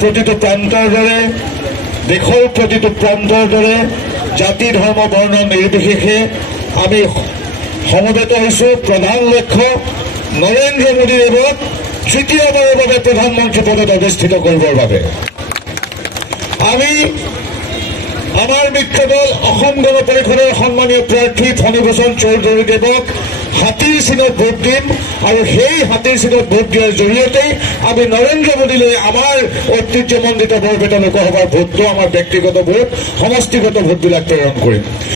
প্ৰতিটো প্ৰান্তৰ দৰে দেশৰ প্ৰতিটো প্ৰান্তৰ দৰে জাতি ধৰ্ম বৰ্ণ নিৰ্বিশেষে আমি সমবেত হৈছোঁ প্ৰধান লক্ষ্য নৰেন্দ্ৰ মোদী দেৱক তৃতীয়বাৰৰ বাবে প্ৰধানমন্ত্ৰী পদত অধিষ্ঠিত কৰিবৰ বাবে। আমি আমাৰ মিত্ৰ দল অসম গণ পৰিষদৰ সন্মানীয় প্ৰাৰ্থী ফণীভূষণ চৌধুৰী দেৱক হাতীৰ চিনত ভোট দিম আৰু সেই হাতীৰ চিনত ভোট দিয়াৰ জৰিয়তে আমি নৰেন্দ্ৰ মোদীলৈ আমাৰ ঐতিহ্যমণ্ডিত বৰপেটা লোকসভাৰ ভোটটো আমাৰ ব্যক্তিগত ভোট সমষ্টিগত ভোটবিলাক প্ৰেৰণ কৰিম।